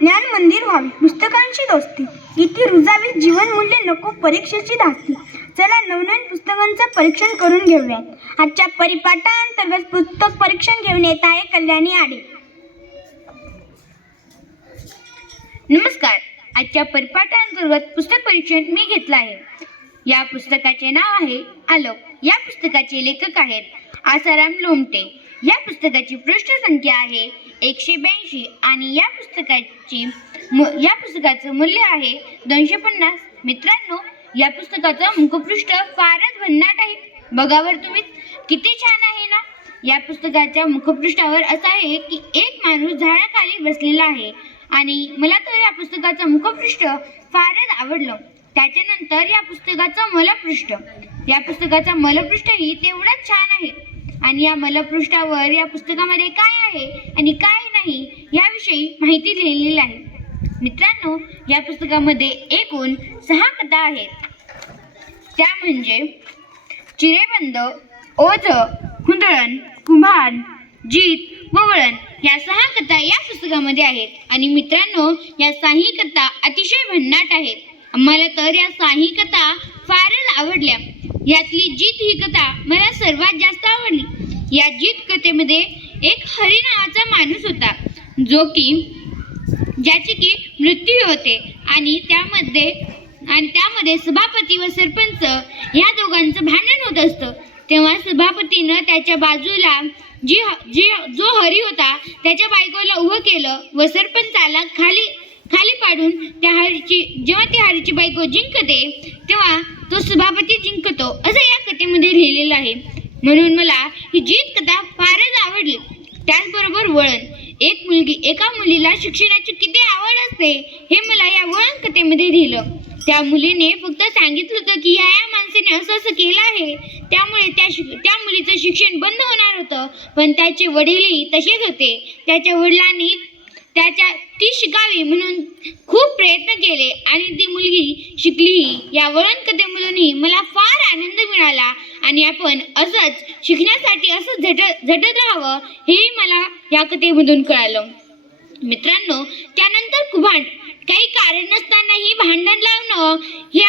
ज्ञान मंदिर व्हावे. पुस्तकांची दोस्ती. इथे रुजावी जीवनमूल्य नको परीक्षेची धास्ती. चला नवनवीन पुस्तकांचं परीक्षण करून घेऊयात. आजच्या परिपाठांतर्गत पुस्तक परीक्षण घेऊन येत आहे कल्याणी आडे. नमस्कार. आजच्या परिपाठांतर्गत पुस्तक परीक्षण मी घेतलं आहे. या पुस्तकाचे नाव आहे आलोक. या पुस्तकाचे लेखक आहेत आसाराम लोमटे. या पुस्तकाची पृष्ठ संख्या आहे एकशे ब्याऐंशी आणि या पुस्तकाची या पुस्तकाचं मूल्य आहे दोनशे पन्नास. मित्रांनो या पुस्तकाचं मुखपृष्ठ फारच भन्नाट आहे. बघावर तुम्ही किती छान आहे ना? या पुस्तकाच्या मुखपृष्ठावर असं आहे की एक माणूस झाडाखाली बसलेला आहे आणि मला तर या पुस्तकाचं मुखपृष्ठ फारच आवडलं. त्याच्यानंतर या पुस्तकाचं मलपृष्ठ. या पुस्तकाचा मलपृष्ठही तेवढाच छान आहे. आणि या मलपृष्ठावर या पुस्तकामध्ये काय आहे आणि काय नाही याविषयी माहिती लिहिलेली आहे. मित्रांनो या पुस्तकामध्ये एकूण सहा कथा आहेत. त्या म्हणजे चिरेबंद ओझ हुंदळण कुंभार जीत व वळण या सहा कथा या पुस्तकामध्ये आहेत. आणि मित्रांनो या साही कथा अतिशय भन्नाट आहेत. आम्हाला तर या साही कथा फारच आवडल्या. यातली जीत ही कथा मला सर्वात जास्त या जीत कथेमध्ये एक हरी नावाचा माणूस होता जो की ज्याचे की मृत्यू होते आणि त्यामध्ये आणि त्यामध्ये सभापती व सरपंच ह्या दोघांचं भांडण होत असतं. तेव्हा सभापतीनं त्याच्या बाजूला जी जी जो हरी होता त्याच्या बायकोला उभं केलं व सरपंचाला खाली खाली पाडून त्या हरीची जेव्हा ती हरीची बायको जिंकते तेव्हा तो सभापती जिंकतो असं या कथेमध्ये लिहिलेलं आहे. म्हणून मला ही जीत कथा फारच आवडली. त्याचबरोबर वळण. एक मुलगी एका मुलीला शिक्षणाची किती आवड असते हे मला या वळण कथेमध्ये लिहिलं त्या मुलीने फक्त सांगितलं होतं की ह्या या माणसाने असं असं केलं आहे. त्यामुळे त्या शिक त्या मुलीचं शिक्षण बंद होणार होतं. पण त्याचे वडीलही तसेच होते. त्याच्या वडिलांनी त्याच्या ती शिकावी म्हणून खूप प्रयत्न केले. आणि ती मुलगी शिकलीही या वळण कथेमधूनही मला फार आनंद मिळाला. आणि आपण असंच शिकण्यासाठी असंच झटत झटत राहावं हेही मला या कथेमधून कळालं. मित्रांनो त्यानंतर कुभांड. काही कारण नसतानाही भांडण लावणं ह्या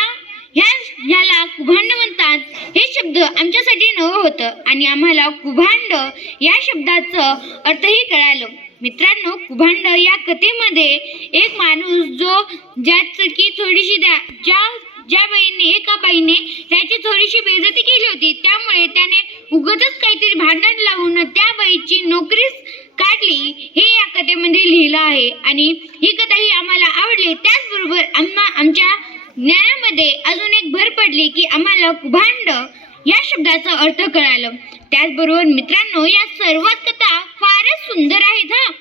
ह्या ह्याला कुभांड म्हणतात. हे शब्द आमच्यासाठी नवं होतं आणि आम्हाला कुभांड या शब्दाचं अर्थही कळालं. मित्रांनो कुभांड या कथेमध्ये एक माणूस जो ज्याचं की थोडीशी द्या ज्या ज्या बाईने एका बाईने त्याची थोडीशी बेइज्जती केली होती. त्यामुळे त्याने उगतच काहीतरी भांडण लावून त्या बाईची नोकरीच काढली. हे या कथेमध्ये लिहिलं आहे. आणि ही कथा ही आम्हाला आवडली. त्याचबरोबर आम्हा आमच्या ज्ञानामध्ये अजून एक भर पडली की आम्हाला कुभांड या शब्दाचा अर्थ कळालं. त्याचबरोबर मित्रांनो या सर्वच कथा फारच सुंदर आहेत हा.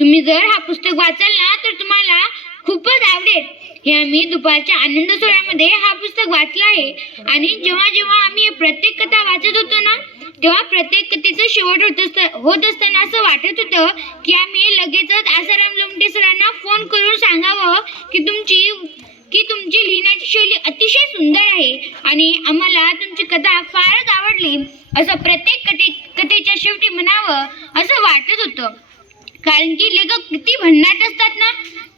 तुम्ही जर हा पुस्तक वाचाल ना तर तुम्हाला खूपच आवडेल. हे आम्ही दुपारच्या आनंद सोहळ्यामध्ये हा पुस्तक वाचलं आहे. आणि जेव्हा जेव्हा आम्ही प्रत्येक कथा वाचत होतो ना तेव्हा प्रत्येक कथेचं शेवट होत असत होत असताना असं वाटत होतं की आम्ही लगेचच आसाराम लोमटे सरांना फोन करून सांगावं की तुमची की तुमची लिहिण्याची शैली अतिशय सुंदर आहे आणि आम्हाला तुमची कथा फारच आवडली. असं प्रत्येक कथे कथेच्या शेवटी म्हणावं असं वाटत होतं. कारण की लेखक किती भन्नाट असतात ना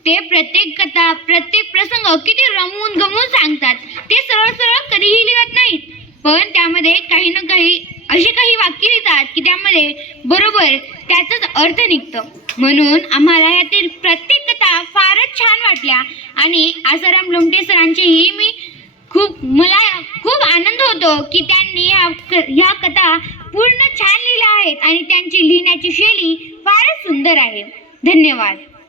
ते प्रत्येक कथा प्रत्येक प्रसंग किती रमवून गमवून सांगतात. ते सरळ सरळ कधीही लिहत नाहीत. पण त्यामध्ये काही ना काही असे काही वाक्य लिहितात की त्यामध्ये बरोबर त्याचाच अर्थ निघतं. म्हणून आम्हाला यातील प्रत्येक कथा फारच छान वाटल्या आणि आसाराम लोमटे सरांचेही मी खूप मला खूप आनंद होतो की त्यांनी ह्या क- ह्या कथा पूर्ण छान लिहिल्या आहेत आणि त्यांची लिहिण्याची शैली सुंदर आहे. धन्यवाद.